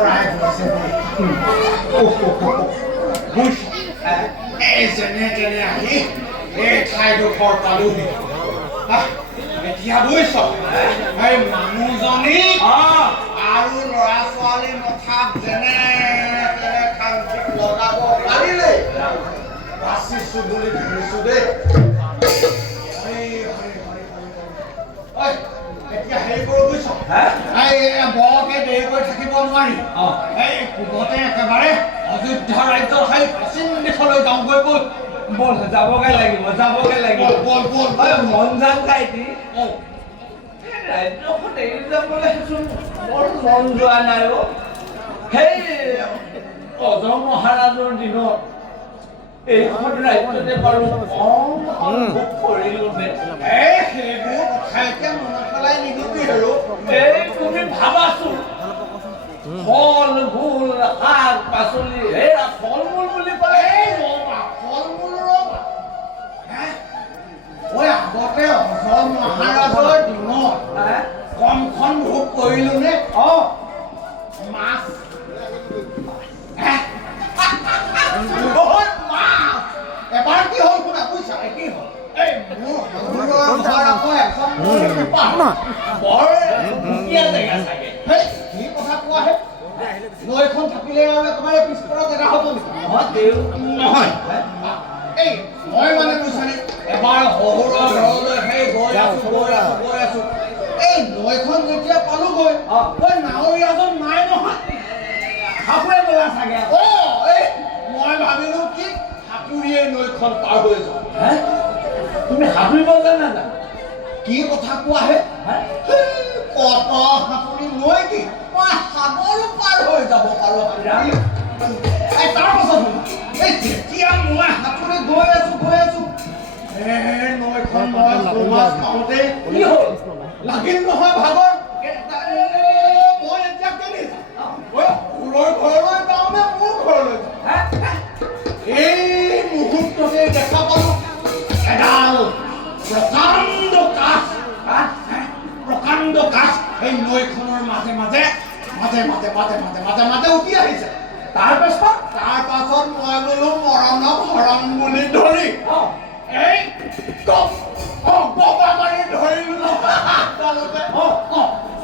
ভৰাই গৈছে এই যেনে তেনে আহি এই ঠাইডোখৰ পালোহি এতিয়া বুজিছ এই মানুহজনী আৰু ল'ৰা ছোৱালী মথাক যেনে তেনে খান্তিক লগাব পাৰিলে বাচিছো বুলি ধৰিছো দেই এতিয়া হেৰি কৰো বুজিছ বৰকে দেৰি কৰি থাকিব নোৱাৰি এই পূবতে একেবাৰে অযোধ্যা ৰাজ্যৰ সেই পশ্চিম দিশলৈ যাওঁগৈ বল বল যাবগে লাগিব বল মন যান গাইতি ৰাজ্যখন এৰি যাবলৈ বৰ মন যোৱা নাই সেই অজয় মহাৰাজৰ দিনত এইখন ৰাজ্যতে বাৰু কৰিলো সেইবোৰ কথা এতিয়া মনত পেলাই নিদিবি আৰু এই তুমি ভাবাচোন ফল মূল শাক পাচলি এৰা ফল মূল বুলি ক'লে ফল মূল আগতে অজয় মহাৰাজৰ দিনত কমখন ভোগ কৰিলো নে মাছ এবাৰ কি হ'ল শুনা বুজিছা কি হ'ল এই মোৰ ঘৰ আকৌ এখন বৰ ধুনীয়া জেগা চাগে কি কথা কোৱাহে নৈখন থাকিলে আৰু একেবাৰে পিছপৰা জেগা হ'ব নেকি নহয় এই মই মানে বুজিছানে এবাৰ শহুৰৰ ঘৰলৈ সেই গৈ আছো এই নৈখন যেতিয়া পালোগৈ নাৱৰীয়াজন নাই নহয় সাঁতুৰে গ'লা চাগে এই মই ভাবিলো কি সাঁতুৰিয়ে নৈখন পাৰ হৈ যাওঁ তুমি সাঁতুৰিব জানা না কি কথা কোৱাহে কত সাঁতুৰি নৈ কি মই সাগৰ পাৰ হৈ যাব পাৰো তাৰ পাছত এই যেতিয়া মই সাঁতুৰি গৈ আছো নৈখন মই মাছ পাওঁতে কি হ'ল লাগিল নহয় ভাগৰ মই এতিয়া কেনি যাম ফুলৰ ঘৰলৈ যাওঁ নে মোৰ ঘৰলৈ যাওঁ এই মুহূৰ্ততে দেখা পালো এডাল প্ৰকাণ্ড কাঠ এই নৈখনৰ মাজে মাজে উঠি আহিছে তাৰ পাছত মই বোলো মৰণক হৰণ বুলি ধৰি এই গবা মাৰি ধৰিলো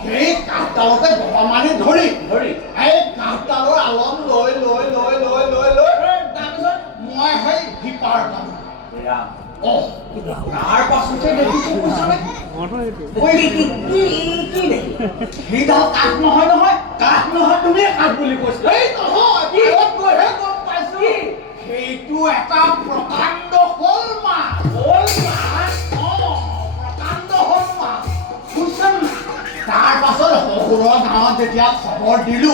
সেই কাঠডালতে গবা মাৰি ধৰি এই কাঠডালৰ আলম লৈ তাৰপিছত মই সেই সিপাৰ পালো তাৰ পাছতে দেখিছো বুজিছানে সেইডাল কাঠ নহয় তুমিয়ে কাঠ বুলি কৈছিলা এই নহয় গম পাইছো সেইটো এটা প্ৰকাণ্ড শ'ল মাছ তাৰ পাছত শহুৰৰ গাঁৱত যেতিয়া খবৰ দিলো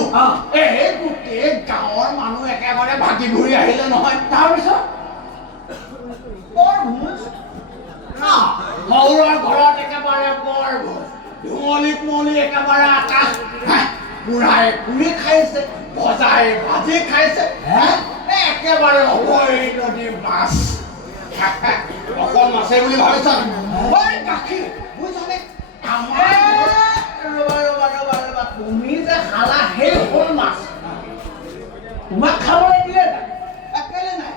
এই গোটেই গাঁৱৰ মানুহ একেবাৰে ভাগি ঘূৰি আহিলে নহয় তাৰপিছত বৰ ভোজ শহুৰৰ ঘৰত একেবাৰে বৰ ভোজ ধুমলি একেবাৰে আকাশ পুৰাই পুৰি খাইছে ভজাই ভাজি খাইছে একেবাৰে অভয় নদীৰ মাছ অকল মাছে বুলি ভাবিছ গাখীৰ বুজিছানে ৰবা তুমি যে খালা সেই শ'ল মাছ তোমাক খাবলৈ দিলে একেলে নাই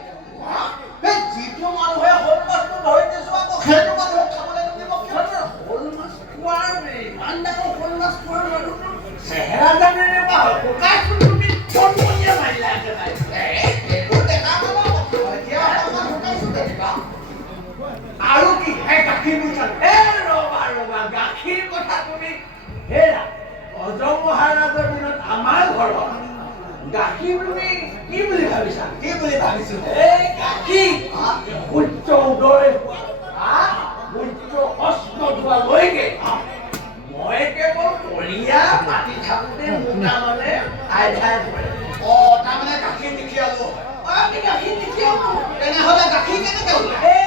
যিটো মানুহে শ'ল মাছটো ধৰি দিছো আকৌ সেইটো মানুহক খাবলৈ নিদিব শ'ল মাছ খোৱাৰ ইমান ডাঙৰ শ'ল মাছ খোৱাৰ মানুহ চেহেৰা জানেৰে শুকাইছোন তুমি ফোন মাৰিলা এইবোৰ দেখা পাবা এতিয়া অকণমান শুকাইছো তেনেকুৱা আৰু কি গাখীৰ ৰবা গাখীৰ কথা তুমি হেৰা অজয় মহাৰাজৰ দিনত আমাৰ ঘৰত গাখীৰ তুমি কি বুলি ভাবিছো এই গাখীৰ সূৰ্য উদয় সূৰ্য অস্ত যোৱালৈকে মই কেৱল কলীয়া পাতি থাকোঁতে মোৰ তাৰমানে আইধাই ধৰে তাৰমানে গাখীৰ নিখিয়ালো আমি গাখীৰ নিখিয়ালো তেনেহ'লে গাখীৰ কেনেকৈ ওলায়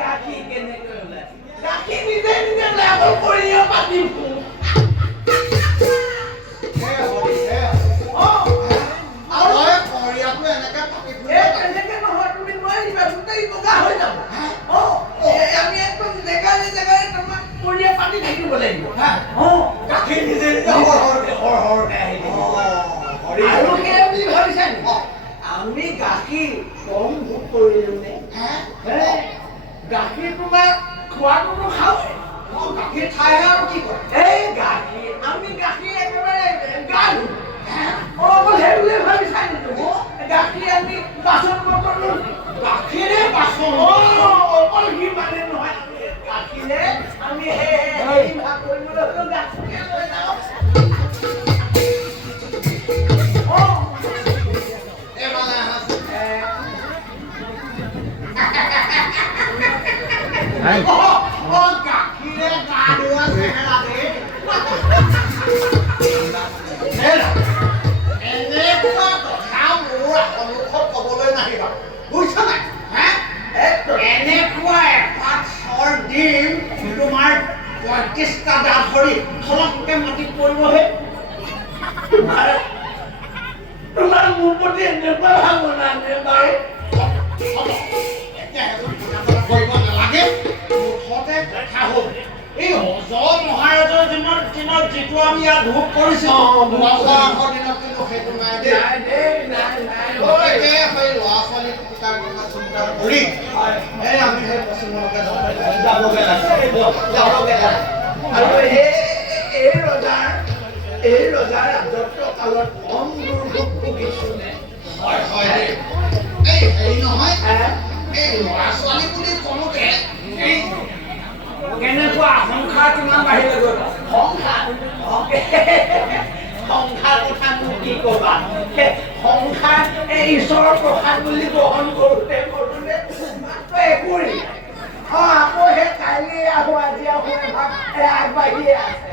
গাখীৰ কেনেকৈ ওলায় গাখীৰ নিজে ওলাই অকল কলীয়া পাতি গাখীৰ নিজে আৰু সেই বুলি ভাবিছা নি আমি গাখীৰ কম ভোগ কৰিলো নে গাখীৰ তোমাৰ খোৱাটোতো খাওঁৱে গাখীৰ খাইহে আৰু কি কৰে এই গাখীৰ আমি গাখীৰ একেবাৰে গা ধুওঁ অকল সেই বুলি ভাবিছা নি গাখীৰ আমি বাচন বৰ্তন গাখীৰে বাচন অকল সি মানে নহয় গাখীৰে আমি সেই ভাগ কৰিবলৈ হ'লেও গাখীৰে লৈ যাওঁ গাখীৰে গা ধোৱা চেহেৰা দে এনেকুৱা কথা মোৰ সন্মুখত ক'বলৈ নাহিবা বুজিছা নাই এনেকুৱা এপাত চৰ দিম তোমাৰ ৩৫টা দাঁত ধৰি থলককে মাটিত পৰিবহে তোমাৰ মোৰ প্ৰতি এনেকুৱা ভাৱনা নে বাৰু কৰিব নালাগে মুঠতে কথা হ'ল এই অজয় মহাৰাজৰ দিনত যিটো আমি ইয়াত ভোগ কৰিছো আগৰ দিনত কিন্তু সেইটো নাই দেই সেই ল'ৰা ছোৱালী শিকাৰ কথা চিন্তা কৰি আমি সেই পশ্চিমবংগলৈকে যাবগে লাগে আৰু এই ৰজাৰ ৰাজত্ব কালত কম দুৰ্ভোগ ভুগিছো নে হয় এই হেৰি নহয় এই ল'ৰা ছোৱালী বুলি কওঁতে কেনেকুৱা সংসাৰ কিমান বাঢ়িলে গৈ সংসাৰ কথানো কি ক'বা সংসাৰ ঈশ্বৰৰ প্ৰসাদ বুলি গ্ৰহণ কৰোঁতে একোৰি আকৌ সেই কালি আহোঁ আজি আহোঁ এভাগ আগবাঢ়িয়ে আছে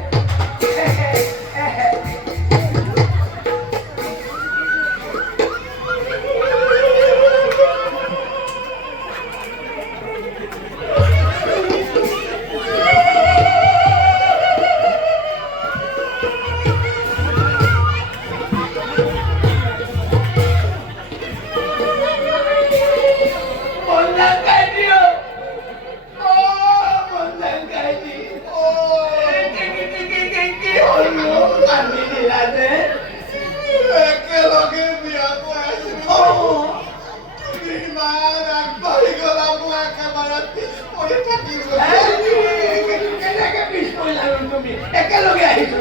একেলগে আহিছো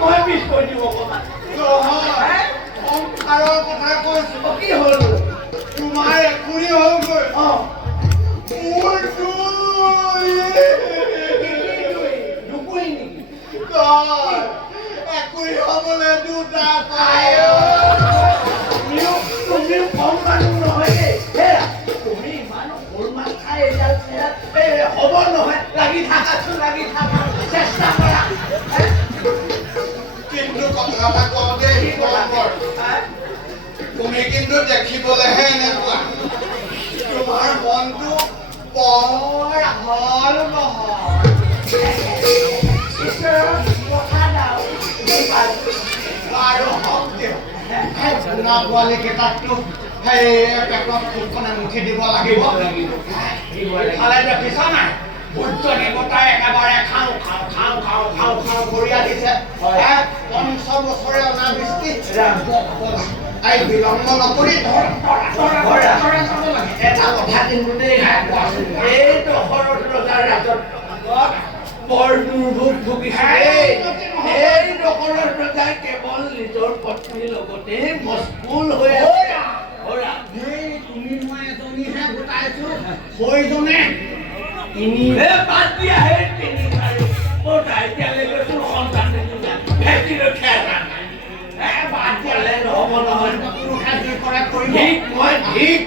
মই পিছ কৰি দিব অকণমান সংসাৰৰ কথা কৈছো কি হ'ল তোমাৰ একুৰি হ'লগৈ মোৰ দুকুৰি নেকি একুৰি হ'বলৈ দুটা তুমি কম মানুহ নহয় দেই তুমি ইমান সৰু মাছ খাই এডাল হ'ব নহয় লাগি থাকাচোন লাগি থাকা চেষ্টা কৰা কিন্তু কথা এটা কওঁ দেই তুমি কিন্তু দেখিবলৈহে এনেকুৱা তোমাৰ মনটো বৰ হল নহয় আৰু হওক দিয়ক পোৱালি কেইটাকতো সেই পেটত খুবখনে মুঠি দিব লাগিব ইফালে দেখিছা নাই সূৰ্য দেৱতাই একেবাৰে খাওঁ কৰি আহিছে ৫০ বছৰে অনাবৃষ্টি এই বিলম্ব নকৰি এটা কথা কিন্তু দেই এই দশৰথ ৰজাৰ ৰাজত্বত বৰ দুৰ্ভোগ ভুগিছে এই দশৰথ ৰজাই কেৱল নিজৰ পত্নীৰ লগতে মছগুল হৈ আছে তুমি মই এজনীহে গোটাইছো হৈজনে বাদ দিয়া সেই তিনি চাৰি এতিয়ালৈকে তোৰ সন্তান ভেটি ৰক্ষা এটা বাদ দিয়ালে নহ'ব নহয় মই ঠিক